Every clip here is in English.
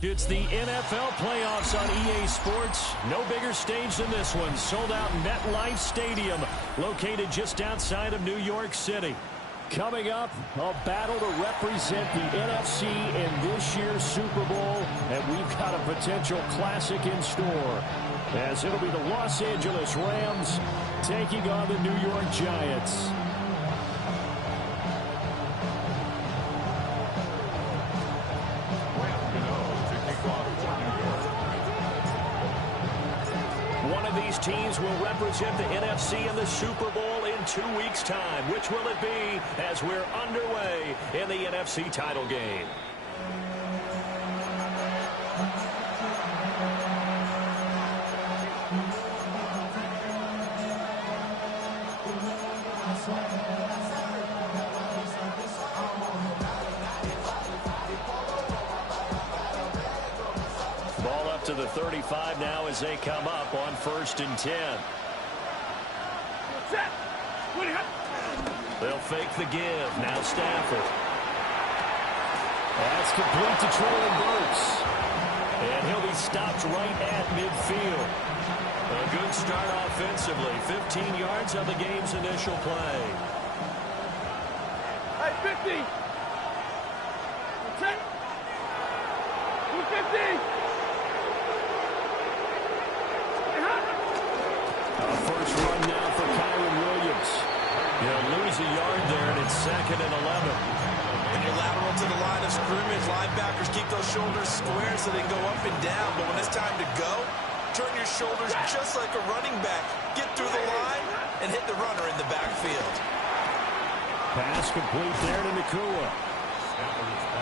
It's the NFL playoffs on EA Sports. No bigger stage than this one. Sold out MetLife Stadium, located just outside of New York City. Coming up, a battle to represent the NFC in this year's Super Bowl, and we've got a potential classic in store, as it'll be the Los Angeles Rams taking on the New York Giants. One of these teams will represent the NFC in the Super Bowl in 2 weeks' time. Which will it be as we're underway in the NFC title game? Ball up to the 35 now as they come up on 1st and 10. They'll fake the give. Now Stafford. That's complete to Traylon Burks. And he'll be stopped right at midfield. A good start offensively. 15 yards on the game's initial play. Hey, 50. Check. 250. First run now for Kyron Williams. He'll lose a yard there, and it's 2nd and 11. When you're lateral to the line of scrimmage, linebackers keep those shoulders square so they can go up and down. But when it's time to go, turn your shoulders just like a running back. Get through the line and hit the runner in the backfield. Pass complete there to Nakua.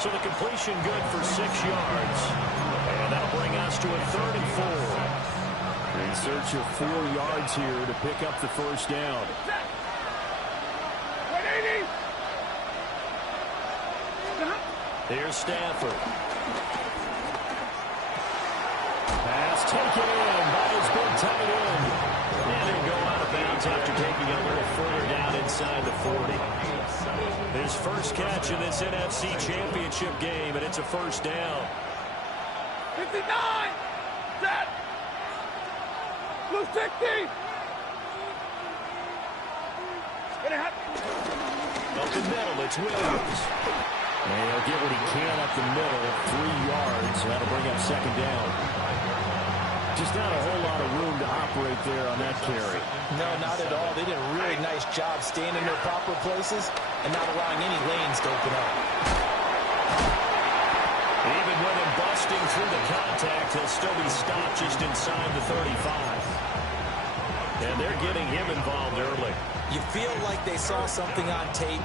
So the completion good for 6 yards. And that'll bring us to a 3rd and 4. In search of 4 yards here to pick up the first down. 180. Here's Stafford. Pass taken in by his big tight end. And he'll go out of bounds after taking a little further down inside the 40. His first catch in this NFC Championship game, and it's a first down. 59. Set. Blue 60. Up the middle, it's Williams. And he'll get what he can up the middle, 3 yards. That'll bring up 2nd down. Just not a whole lot of room to operate there on that carry. No, not at all. They did a really nice job staying in their proper places and not allowing any lanes to open up. Even with him busting through the contact, he'll still be stopped just inside the 35. And they're getting him involved early. You feel like they saw something on tape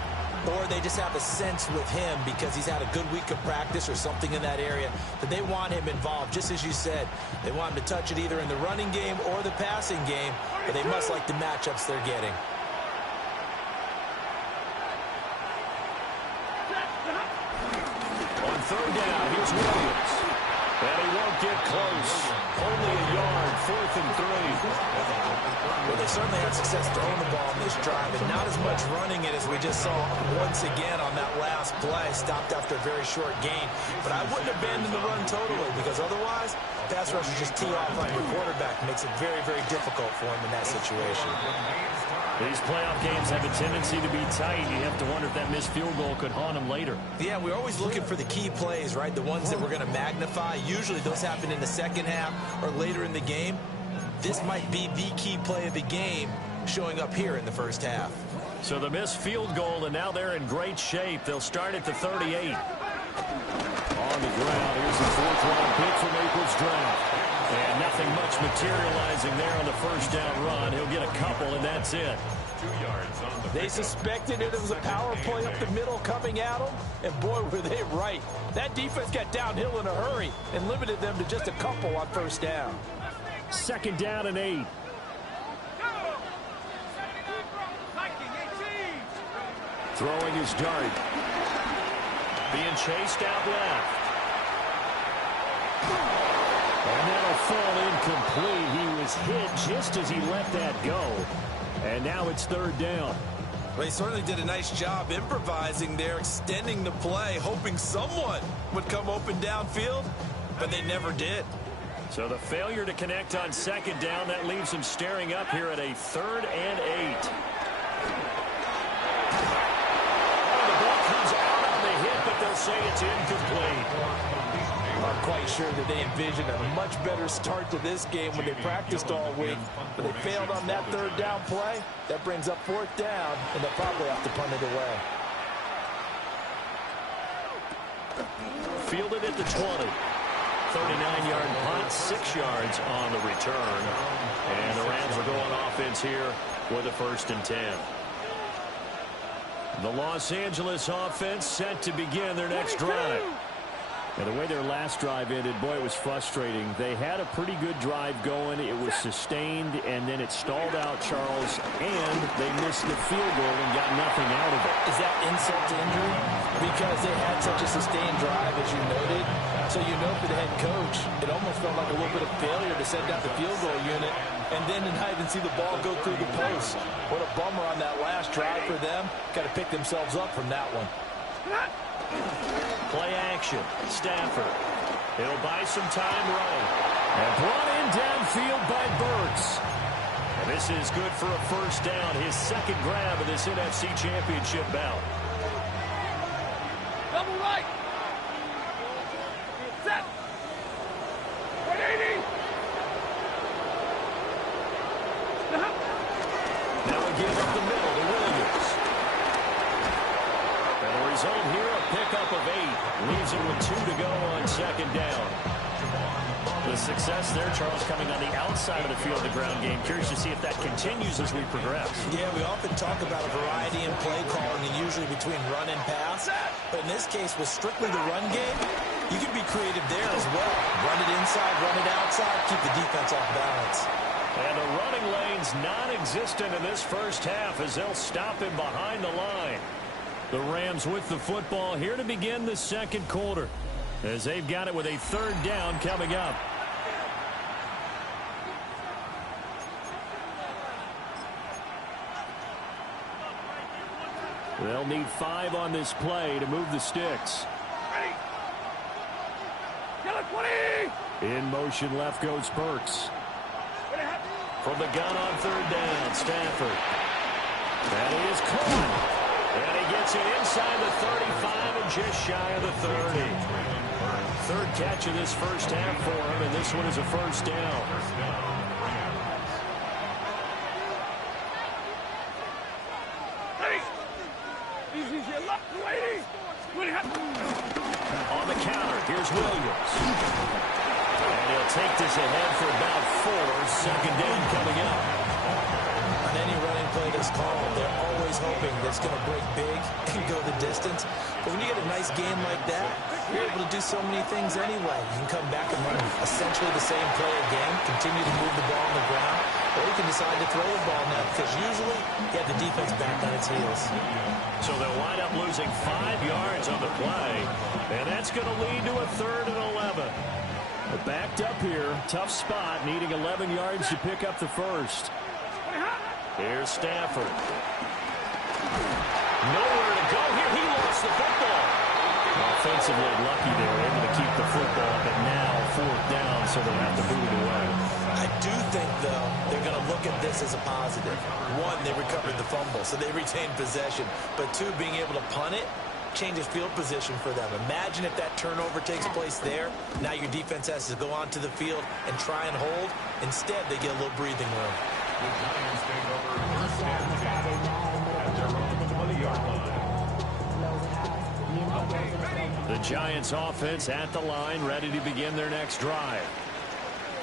or they just have a sense with him because he's had a good week of practice or something in that area that they want him involved. Just as you said, they want him to touch it either in the running game or the passing game, but they must like the matchups they're getting. On third down, here's Williams. And he won't get close. Only a yard, 4th and 3. Well, they certainly had success throwing the ball in this drive, and not as much running it as we just saw once again on that last play. Stopped after a very short gain. But I wouldn't abandon the run totally, because otherwise, pass rushers just tee off on your quarterback. It makes it very, very difficult for him in that situation. These playoff games have a tendency to be tight. You have to wonder if that missed field goal could haunt him later. Yeah, we're always looking for the key plays, right? The ones that we're going to magnify. Usually those happen in the second half or later in the game. This might be the key play of the game showing up here in the first half. So the missed field goal, and now they're in great shape. They'll start at the 38. On the ground, here's the 4th-round pick from April's draft. And nothing much materializing there on the first down run. He'll get a couple, and that's it. 2 yards on the They suspected it was a power play up the middle coming at them, and boy, were they right. That defense got downhill in a hurry and limited them to just a couple on first down. 2nd down and 8. Throwing his dart. Being chased out left. And that'll fall incomplete. He was hit just as he let that go. And now it's 3rd down. Well, he certainly did a nice job improvising there, extending the play, hoping someone would come open downfield, but they never did. So the failure to connect on 2nd down, that leaves him staring up here at a 3rd and 8. Oh, the ball comes out on the hit, but they'll say it's incomplete. I'm quite sure that they envisioned a much better start to this game when they practiced all week, but they failed on that 3rd down play. That brings up 4th down, and they'll probably have to punt it away. Fielded at the 20. 39-yard punt, 6 yards on the return. And the Rams are going offense here with a 1st and 10. The Los Angeles offense set to begin their next drive. And the way their last drive ended, boy, it was frustrating. They had a pretty good drive going. It was sustained, and then it stalled out, Charles, and they missed the field goal and got nothing out of it. Is that insult to injury? Because they had such a sustained drive, as you noted. So you know for the head coach, it almost felt like a little bit of failure to send out the field goal unit and then to not even see the ball go through the post. What a bummer on that last drive for them. Got to pick themselves up from that one. Play action. Stafford. He'll buy some time running. And brought in downfield by Burks. And this is good for a 1st down. His 2nd grab of this NFC Championship bout. Double right. Set. 180. Now we give up the middle to Williams. And the result here, a pickup of 8. Leaves him with 2 to go on 2nd down. The success there, Charles, coming on the outside of the field, the ground game. Curious to see if that continues as we progress. Yeah, we often talk about a variety in play calling and usually between run and pass. But in this case, with strictly the run game, you can be creative there as well. Run it inside, run it outside, keep the defense off balance. And the running lane's non-existent in this first half as they'll stop him behind the line. The Rams with the football here to begin the 2nd quarter as they've got it with a 3rd down coming up. They'll need 5 on this play to move the sticks. Ready. Yellow 20. In motion left goes Burks. From the gun on 3rd down, Stafford. That is caught. And he gets it inside the 35 and just shy of the 30. 3rd catch of this first half for him, and this one is a 1st down. Ready. Easy, left 280. On the counter, here's Williams. And he'll take this ahead for about 4. 2nd down coming up. On any running play this calm. They're always hoping that it's going to break big and go the distance. But when you get a nice game like that, you're able to do so many things anyway. You can come back and run essentially the same play again, continue to move the ball on the ground, or you can decide to throw the ball now because usually you have the defense back on its heels. So they'll wind up losing 5 yards on the play, and that's going to lead to a 3rd and 11. They're backed up here, tough spot, needing 11 yards to pick up the first. Here's Stafford. Nowhere to go here. He lost the football. Offensively lucky they were able to keep the football, but now 4th down, so they'll have to boot it away. I do think, though, they're going to look at this as a positive. 1, they recovered the fumble, so they retained possession. But 2, being able to punt it changes field position for them. Imagine if that turnover takes place there. Now your defense has to go onto the field and try and hold. Instead, they get a little breathing room. The Giants offense at the line, ready to begin their next drive.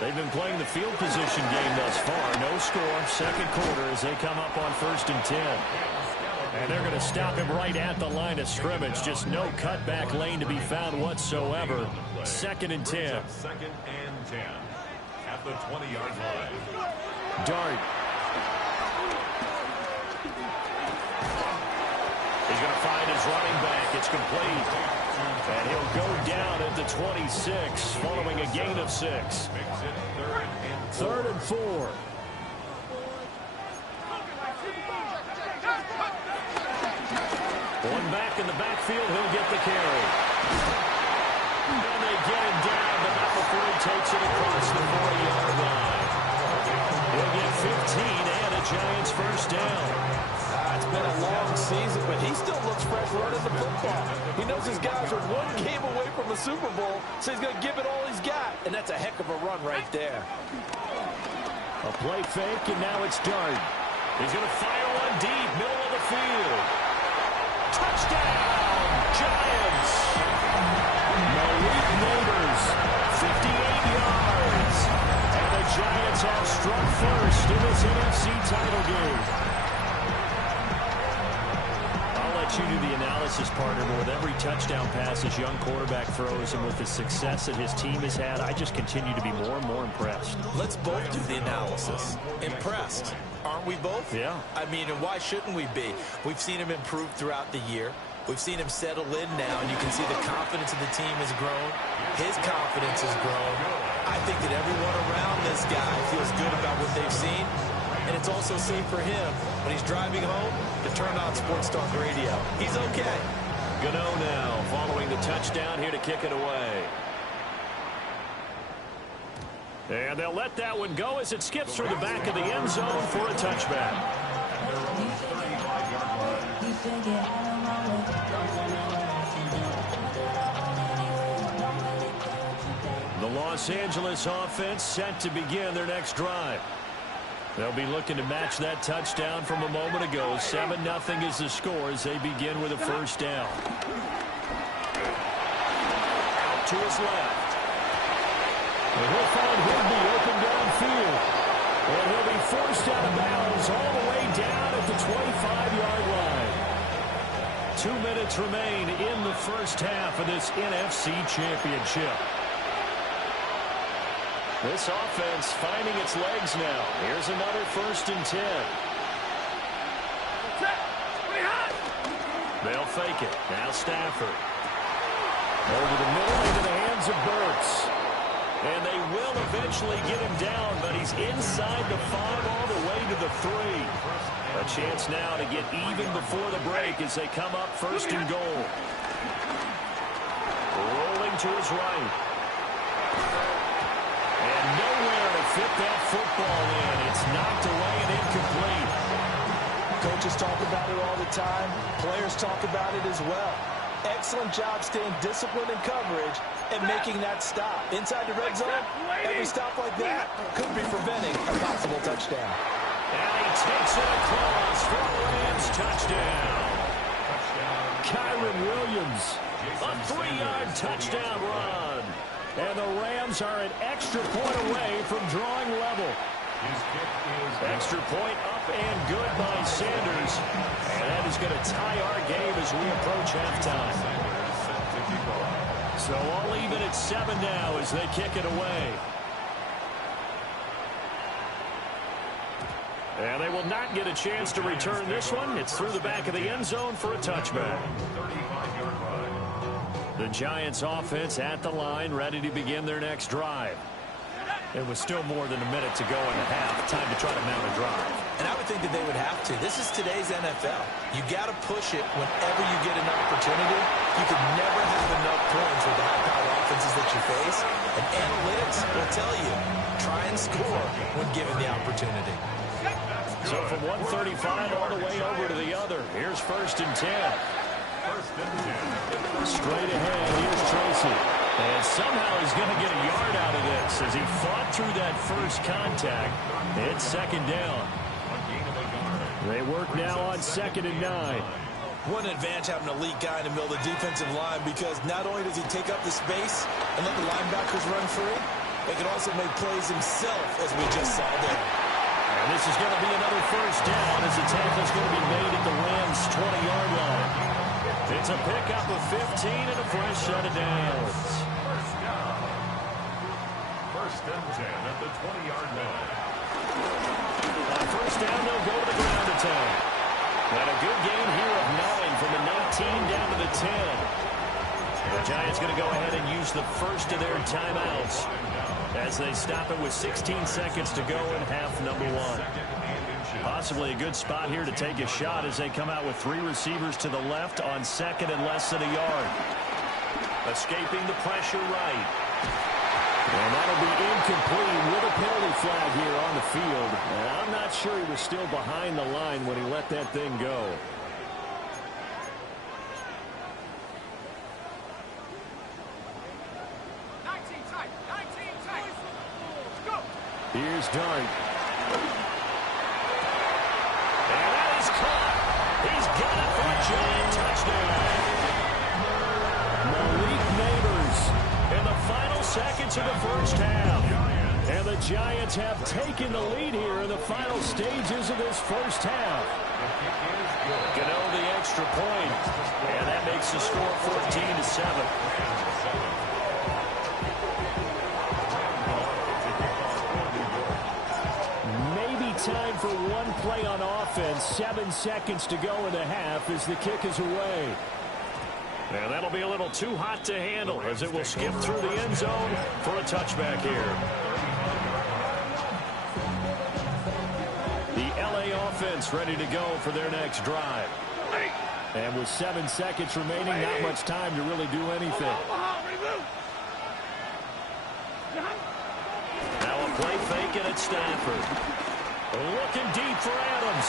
They've been playing the field position game thus far. No score, 2nd quarter as they come up on 1st and 10. And they're going to stop him right at the line of scrimmage. Just no cutback lane to be found whatsoever. 2nd and 10. 2nd and 10 at the 20-yard line. Dart. He's going to find his running back. It's complete. And he'll go down at the 26 following a gain of 6. 3rd and 4. One back in the backfield, he'll get the carry. And they get him down, but not before he takes it across the 40-yard line. He'll get 15 and a Giants 1st down. It's been a long season, but he still looks fresh running the football. He knows his guys are 1 game away from a Super Bowl, so he's going to give it all he's got. And that's a heck of a run right there. A play fake, and now it's Dart. He's going to fire one deep, middle of the field. Touchdown, Giants. Malik Neighbors, 58 yards. And the Giants have struck first in this NFC title game. You do the analysis, partner, but with every touchdown pass this young quarterback throws and with the success that his team has had, I just continue to be more and more impressed. Let's both do the analysis. Impressed. Aren't we both? Yeah. I mean, and why shouldn't we be? We've seen him improve throughout the year. We've seen him settle in now, and you can see the confidence of the team has grown. His confidence has grown. I think that everyone around this guy feels good about what they've seen. And it's also safe for him when he's driving home to turn on Sports Talk Radio. He's okay. Gano now following the touchdown here to kick it away. And they'll let that one go as it skips through the back of the end zone for a touchback. The Los Angeles offense set to begin their next drive. They'll be looking to match that touchdown from a moment ago. 7-0 is the score as they begin with a 1st down. Out to his left. And he'll find Higby open downfield. And he'll be forced out of bounds all the way down at the 25-yard line. 2 minutes remain in the 1st half of this NFC Championship. This offense finding its legs now. Here's another 1st and 10. They'll fake it. Now Stafford. Over the middle into the hands of Burks. And they will eventually get him down, but he's inside the 5 all the way to the 3. A chance now to get even before the break as they come up 1st and goal. Rolling to his right. And nowhere to fit that football in. It's knocked away and incomplete. Coaches talk about it all the time. Players talk about it as well. Excellent job staying disciplined in coverage and making that stop. Inside the red zone, every stop like that could be preventing a possible touchdown. And he takes it across for a Rams touchdown. Kyron Williams, a 3-yard touchdown run. And the Rams are an extra point away from drawing level. His kick is Extra point up and good by Sanders. And that is going to tie our game as we approach halftime. Sanders set to kick off. So all even at 7 now as they kick it away. And they will not get a chance to return this one. It's through the back of the end zone for a touchback. 35-yard line. The Giants offense at the line, ready to begin their next drive. It was still more than a minute to go in the half. Time to try to mount a drive. And I would think that they would have to. This is today's NFL. You got to push it whenever you get an opportunity. You could never have enough points with the high-powered offenses that you face. And analytics will tell you, try and score when given the opportunity. So from 135 all the way over to the other. Here's 1st and 10. 1st and 10. Straight ahead, here's Tracy. And somehow he's going to get a yard out of this as he fought through that first contact. It's 2nd down. A gain of a yard. They work now on 2nd and 9. What an advantage having an elite guy in the middle of the defensive line, because not only does he take up the space and let the linebackers run free, he can also make plays himself, as we just saw there. And this is going to be another 1st down as the tackle's going to be made at the Rams' 20-yard line. It's a pickup of 15 and a fresh set of downs. 1st and 10 at the 20-yard line. On 1st down, they'll go to the ground attack. And a good gain here of 9 from the 19 down to the 10. The Giants going to go ahead and use the first of their timeouts as they stop it with 16 seconds to go in half number 1. Possibly a good spot here to take a shot as they come out with 3 receivers to the left on 2nd and less than a yard. Escaping the pressure right. And that'll be incomplete with a penalty flag here on the field. And I'm not sure he was still behind the line when he let that thing go. Here's Dart. And that is caught. He's got it for a giant touchdown. Malik Neighbors in the final seconds of the first half. And the Giants have taken the lead here in the final stages of this first half. Gano the extra point. And that makes the score 14-7. Time for one play on offense. 7 seconds to go in the half as the kick is away. And that'll be a little too hot to handle as it will skip through the end zone for a touchback here. The LA offense ready to go for their next drive. And with 7 seconds remaining, not much time to really do anything. Now a play fake and it's Stafford. Looking deep for Adams.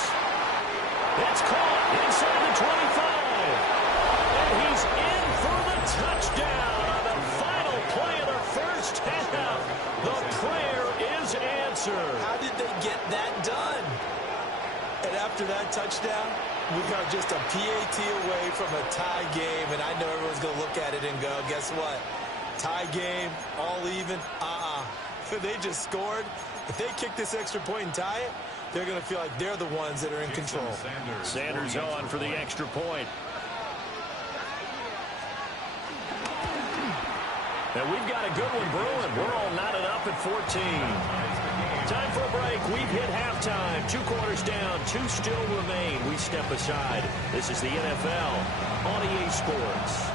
It's caught inside the 25. And he's in for the touchdown on the final play of the first half. The prayer is answered. How did they get that done? And after that touchdown, we got just a PAT away from a tie game. And I know everyone's going to look at it and go, guess what? Tie game, all even? They just scored. If they kick this extra point and tie it, they're going to feel like they're the ones that are in control. Sanders on for the extra point. And we've got a good one brewing. We're all knotted up at 14. Time for a break. We've hit halftime. 2 quarters down. 2 still remain. We step aside. This is the NFL on EA Sports.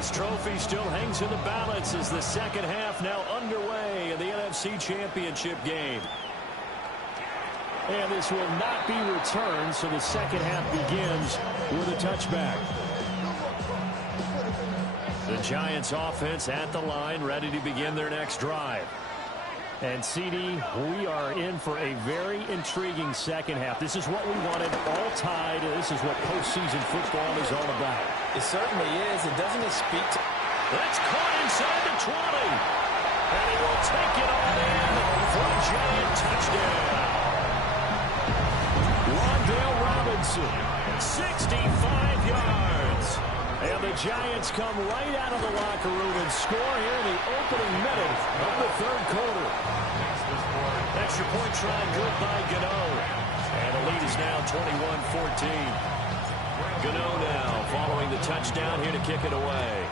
The trophy still hangs in the balance as the second half now underway in the NFC Championship game. And this will not be returned, so the second half begins with a touchback. The Giants offense at the line, ready to begin their next drive. And CD, we are in for a very intriguing second half. This is what we wanted, all tied. This is what postseason football is all about. It certainly is. And doesn't it speak to... That's caught inside the 20. And he will take it on in for a giant touchdown. Rondale Robinson, 65 yards. And the the Giants come right out of the locker room and score here in the opening minute of the third quarter. Extra point try good by Gano. And the lead is now 21-14. Gano now following the touchdown here to kick it away.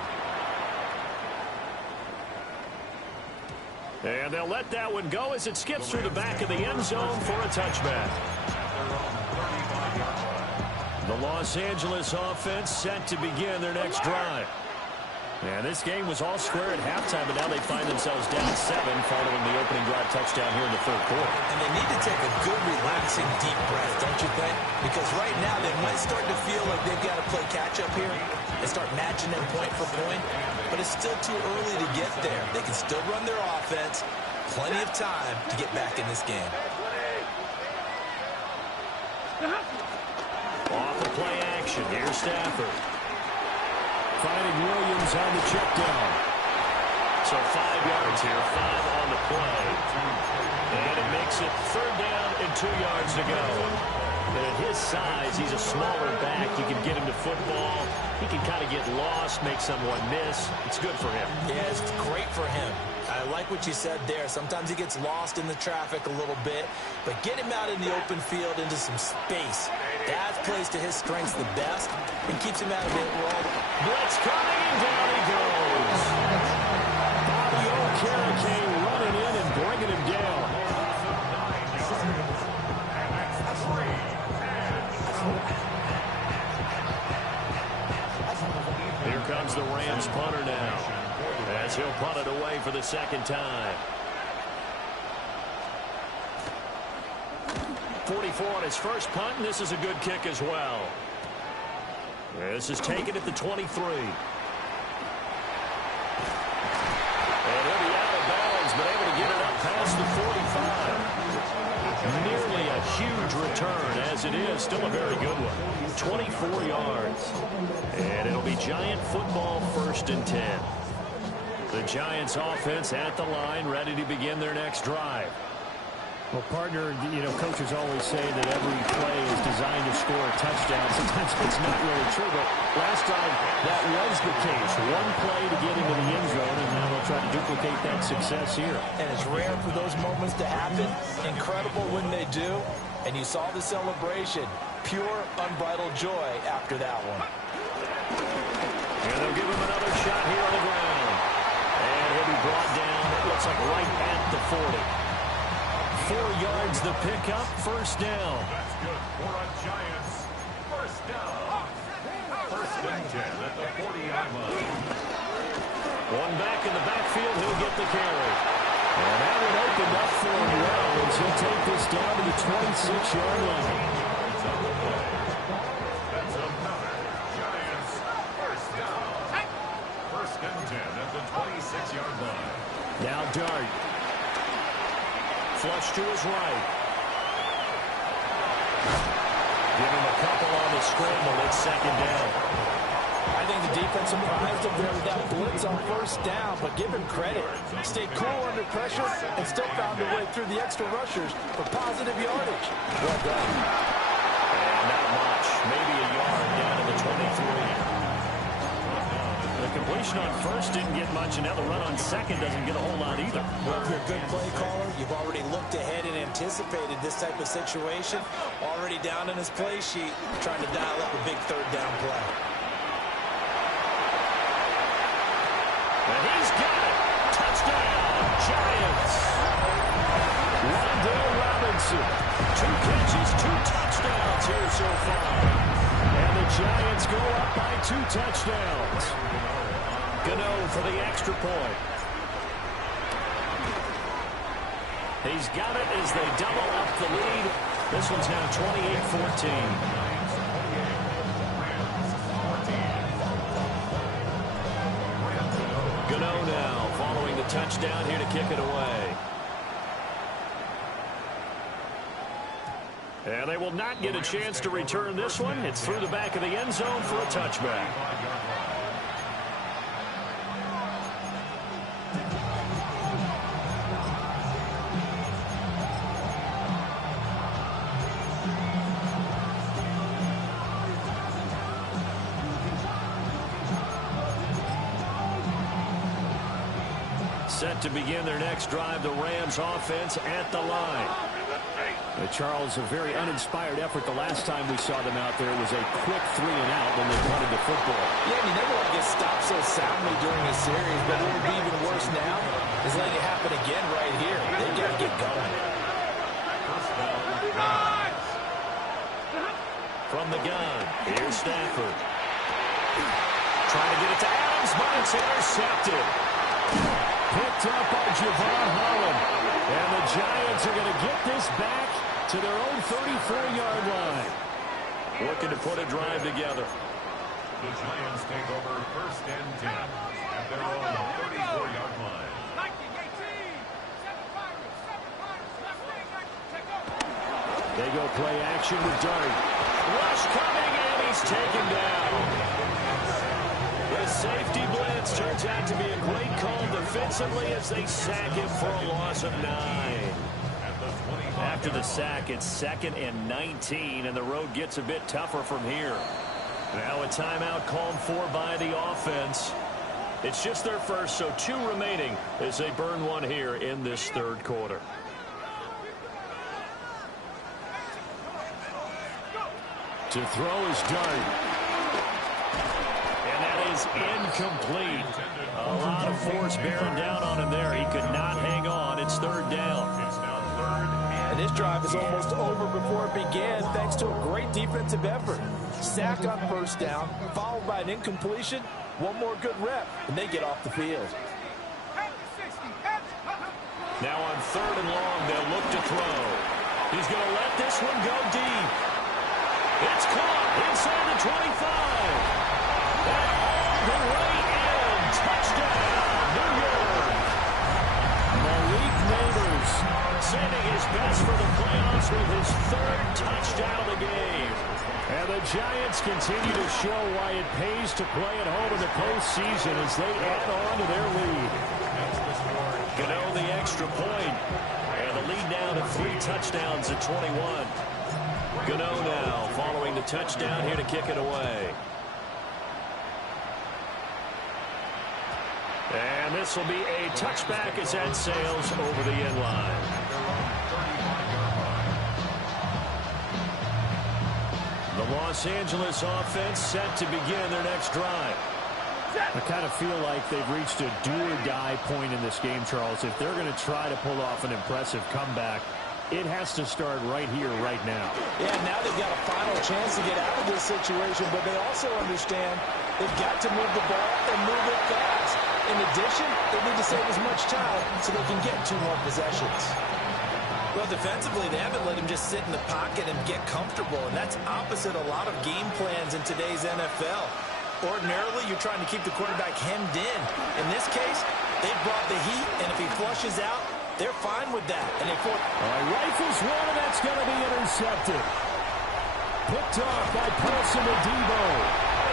And they'll let that one go as it skips through the back of the end zone for a touchback. The Los Angeles offense set to begin their next drive. And this game was all square at halftime, but now they find themselves down 7 following the opening drive touchdown here in the third quarter. And they need to take a good, relaxing, deep breath, don't you think? Because right now they might start to feel like they've got to play catch-up here and start matching them point for point. But it's still too early to get there. They can still run their offense. Plenty of time to get back in this game. Off the play action. Here's Stafford. Finding Williams on the check down. So 5 yards here, 5 on the play. And it makes it 3rd down and 2 yards to go. And at his size, he's a smaller back. You can get him to football. He can kind of get lost, make someone miss. It's good for him. Yeah, it's great for him. I like what you said there. Sometimes he gets lost in the traffic a little bit, but get him out in the open field into some space. That plays to his strengths the best and keeps him out of it. Blitz coming, and down he goes. Bobby Okereke running in and bringing him down. Here comes the Rams punter now, as he'll punt it away for the second time. 44 on his first punt, and this is a good kick as well. This is taken at the 23. And he'll be out of bounds, but able to get it up past the 45. Nearly a huge return, as it is. Still a very good one. 24 yards. And it'll be Giant football, 1st and 10. The Giants offense at the line, ready to begin their next drive. Well, partner, you know, coaches always say that every play is designed to score a touchdown. Sometimes it's not really true, but last time that was the case. One play to get into the end zone, and now they'll try to duplicate that success here. And it's rare for those moments to happen. Incredible when they do. And you saw the celebration. Pure, unbridled joy after that one. And they'll give him another shot here on the ground. And he'll be brought down, it looks like right at the 40. 4 yards the pickup, 1st down. That's good for a Giants. 1st down. 1st and 10 at the 40-yard line. One back in the backfield, he'll get the carry. And that one opened up for him well as he'll take this down to the 26-yard line. That's another Giants 1st down. 1st and 10 at the 26-yard line. Now Dart. Flush to his right. Give him a couple on the scramble. It's 2nd down. I think the defense surprised him there with that blitz on 1st down, but give him credit. Stayed cool under pressure and still found a way through the extra rushers for positive yardage. Well done. And not much. Maybe a yard down to the 23. The completion on 1st didn't get much, and now the run on 2nd doesn't get a whole lot either. Well, if you're a good play caller, you've already looked ahead and anticipated this type of situation. Already down in his play sheet, trying to dial up a big 3rd down play. And he's got it. Touchdown, Giants. Wandale Robinson. 2 catches, 2 touchdowns here so far. And the Giants go up by 2 touchdowns. Gano for the extra point. He's got it as they double up the lead. This one's now 28-14. Gano now following the touchdown here to kick it away. And they will not get a chance to return this one. It's through the back of the end zone for a touchback. set to begin their next drive. The Rams offense at the line. Charles, a very uninspired effort the last time we saw them out there. It was a quick 3-and-out when they punted the football. Yeah, you never want to get stopped so soundly during a series, but what would be even worse now is letting it happen again right here. They've got to get going. From the gun, here's Stafford. Trying to get it to Adams, but it's intercepted. Picked up by Javon Holland. And the Giants are going to get this back to their own 34-yard line. Looking to put a drive together. The Giants take over 1st and 10 at their own 34-yard line. They go play action with Dart. Rush coming, and he's taken down. The safety blitz turns out to be a great call defensively as they sack him for a loss of 9. After the sack, it's 2nd and 19, and the road gets a bit tougher from here. Now a timeout called for by the offense. It's just their first, so 2 remaining as they burn one here in this 3rd quarter. To throw is Dart. And that is incomplete. A lot of force bearing down on him there. He could not hang on. It's 3rd down. And this drive is almost over before it began thanks to a great defensive effort. Sack on 1st down, followed by an incompletion. One more good rep, and they get off the field. Now on 3rd and long, they'll look to throw. He's going to let this one go deep. It's caught inside the 25. And all the way in. Touchdown, New York. Malik Neighbors sending his best for the playoffs with his 3rd touchdown of the game. And the Giants continue to show why it pays to play at home in the postseason as they add on to their lead. Gano the extra point. And the lead now to 3 touchdowns at 21. Gano now following the touchdown here to kick it away. And this will be a touchback as that sails over the end line. The Los Angeles offense set to begin their next drive. I kind of feel like they've reached a do-or-die point in this game, Charles. If they're going to try to pull off an impressive comeback, it has to start right here, right now. Yeah, now they've got a final chance to get out of this situation, but they also understand they've got to move the ball and move it fast. In addition, they need to save as much time so they can get 2 more possessions. Well, defensively, they haven't let him just sit in the pocket and get comfortable, and that's opposite a lot of game plans in today's NFL. Ordinarily, you're trying to keep the quarterback hemmed in. In this case, they've brought the heat, and if he flushes out, they're fine with that. And they rifles one, and that's going to be intercepted. Picked off by Paulson Adebo.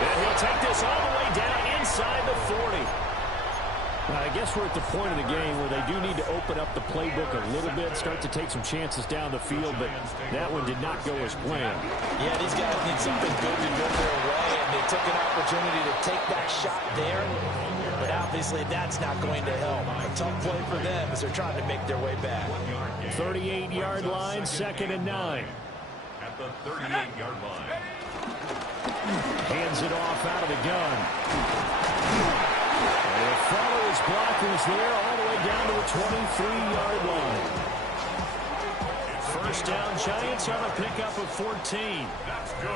And he'll take this all the way down inside the 40. I guess we're at the point of the game where they do need to open up the playbook a little bit, start to take some chances down the field, but that one did not go as planned. Yeah, these guys need something good to go their way, and they took an opportunity to take that shot there. But obviously, that's not going to help. A tough play for them as they're trying to make their way back. 38-yard line, 2nd and 9. At the 38-yard line. Hands it off out of the gun. And they follow his blockers there all the way down to the 23-yard line. 1st down, Giants have a pickup of 14.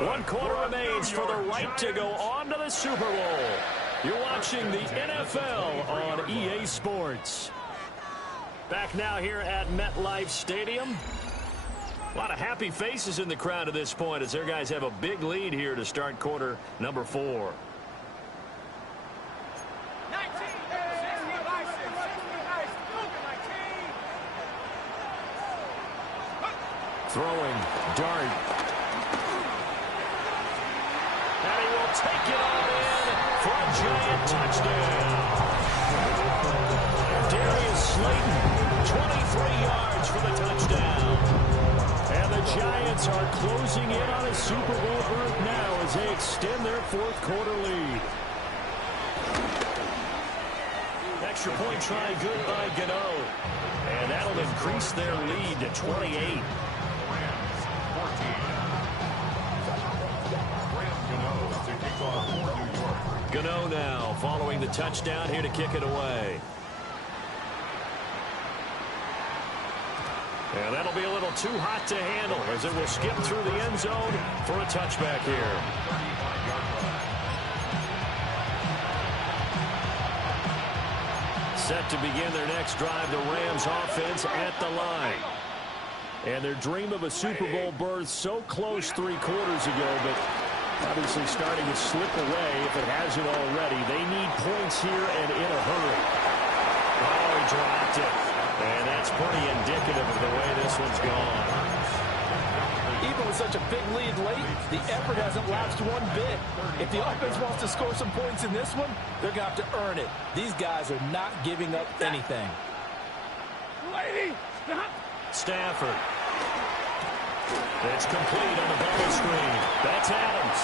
1 quarter remains for the right to go on to the Super Bowl. You're watching the NFL on EA Sports. Back now here at MetLife Stadium. A lot of happy faces in the crowd at this point as their guys have a big lead here to start quarter number 4. Throwing, Dart. And he will take it all in for a giant touchdown. Darius Slayton, 23 yards for the touchdown. And the Giants are closing in on a Super Bowl berth now as they extend their 4th quarter lead. extra point try good by Gano. And that'll increase their lead to 28. Rams, 14. Gano to kick off for New York. Gano now following the touchdown here to kick it away. And that'll be a little too hot to handle as it will skip through the end zone for a touchback here. Set to begin their next drive, the Rams offense at the line. And their dream of a Super Bowl berth so close 3 quarters ago, but obviously starting to slip away if it hasn't already. They need points here and in a hurry. Oh, he dropped it. And that's pretty indicative of the way this one's gone. Even with such a big lead late, the effort hasn't lapsed one bit. If the offense wants to score some points in this one, they're going to have to earn it. These guys are not giving up anything. Stafford. It's complete on the bubble screen. That's Adams.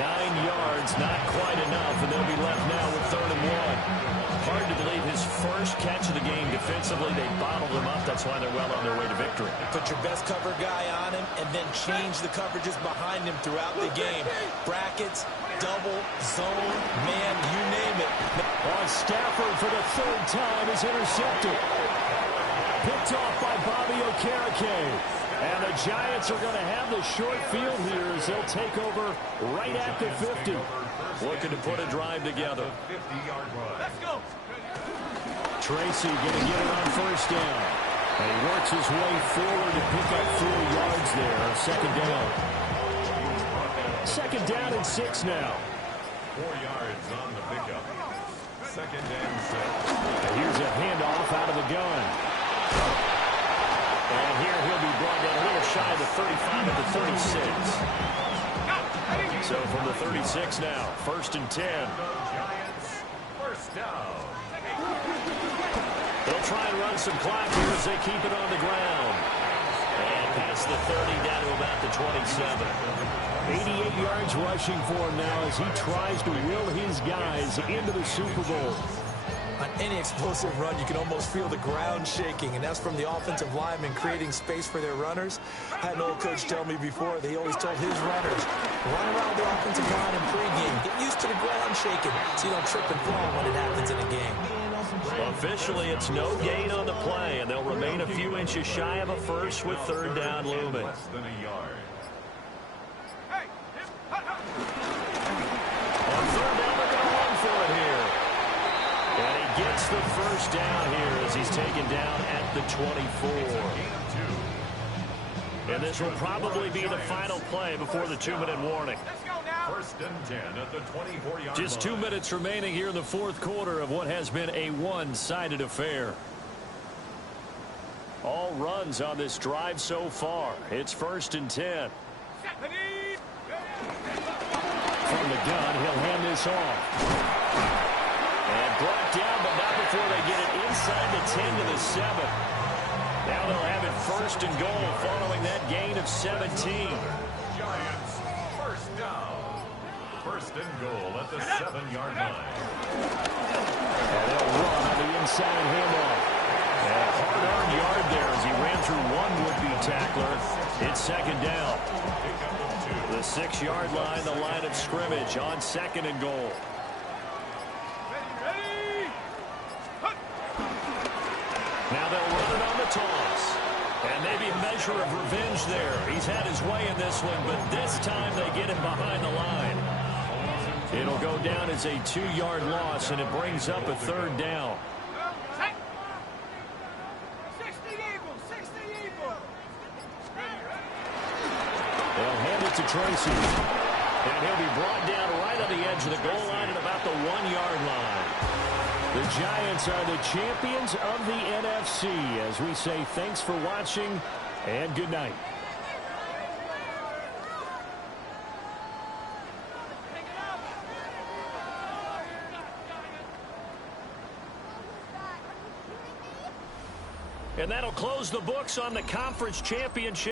9 yards, not quite enough, and they'll be left now with 3rd and 1. Hard to believe his first catch of the game defensively. They bottled him up. That's why they're well on their way to victory. Put your best cover guy on him and then change the coverages behind him throughout the game. Brackets, double, zone, man, you name it. Stafford for the 3rd time is intercepted. Picked off by Bobby Okereke. And the Giants are going to have the short field here as they'll take over right at the 50. Looking to put a drive together. 50-yard run. Let's go. Tracy going to get it on 1st down. And he works his way forward to pick up 4 yards there on 2nd down. 2nd down and 6 now. 4 yards on the pickup. 2nd and 6. And here's a handoff out of the gun. And here he'll be brought down a little shy of the 35 at the 36. So from the 36 now, 1st and 10. Giants, 1st down. They'll try and run some clock here as they keep it on the ground. And past the 30 down to about the 27. 88 yards rushing for him now as he tries to will his guys into the Super Bowl. On any explosive run, you can almost feel the ground shaking, and that's from the offensive linemen creating space for their runners. I had an old coach tell me before, they always told his runners, run around the offensive line in pregame. Get used to the ground shaking so you don't trip and fall when it happens in a game. Officially, it's no gain on the play, and they'll remain a few inches shy of a first with 3rd down looming. Less than a yard. On 3rd down, they're going to run for it here. And he gets the 1st down here as he's taken down at the 24. And this will probably be the final play before the 2-minute warning. 1st and 10 at the 24-yard line. Just 2 minutes remaining here in the 4th quarter of what has been a one-sided affair. All runs on this drive so far. It's 1st and 10. From the gun, he'll hand this off. And brought down, but not before they get it inside the 10 to the 7. Now they'll have it 1st and goal following that gain of 17. Giants, 1st down. 1st and goal at the 7-yard line. And they'll run on the inside handoff. And a hard-earned yard there as he ran through one would-be tackler. It's 2nd down. The 6-yard line, the line of scrimmage on 2nd and goal. Now they'll run it on the toss. And maybe a measure of revenge there. He's had his way in this one, but this time they get him behind the line. It'll go down as a 2-yard loss, and it brings up a 3rd down. They'll hand it to Tracy. And he'll be brought down right on the edge of the goal line at about the 1-yard line. The Giants are the champions of the NFC as we say thanks for watching and good night. And that'll close the books on the conference championship.